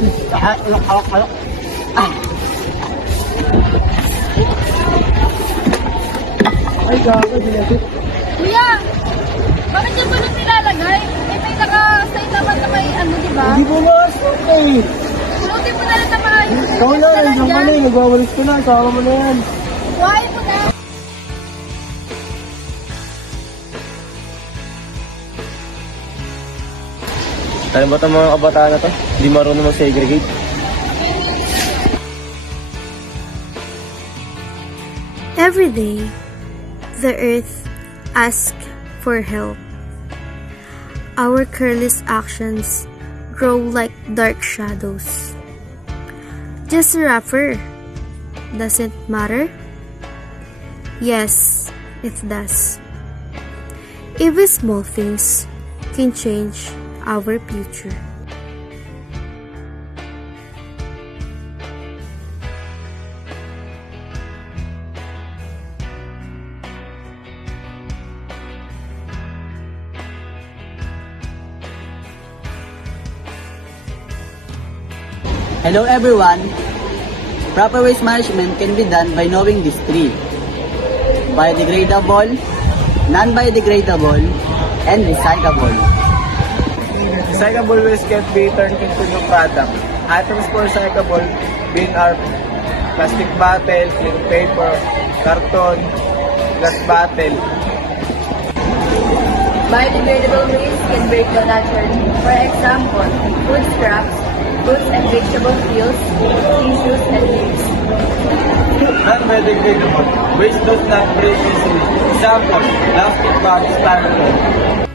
Ay, gago, dinapit. Kuya, bakit yung balon nilalagay? Eh, may naka-sign naman na may ano, di ba? Hindi bumas, okay. Pulutin mo na lang na maayos. Ikaw na, nandiyan ka na, nagwawalis ko na, sama mo na yan. Why mo na? Ano ba itong mga kabataan na to? Hindi marunong mag-segregate. Every day, the earth asks for help. Our careless actions grow like dark shadows. Just a wrapper. Does it matter? Yes, it does. Even small things can change our future. Hello everyone! Proper waste management can be done by knowing these three: biodegradable, non-biodegradable, and recyclable. Recyclable waste can be turned into new product. Items for recyclable being our plastic bottle, clean paper, carton, glass bottle. Biodegradable waste can break down naturally. For example, food scraps, fruits and vegetable peels, tissues, and leaves. Non-biodegradable waste does not break easily. Example, plastic bags, styrofoam.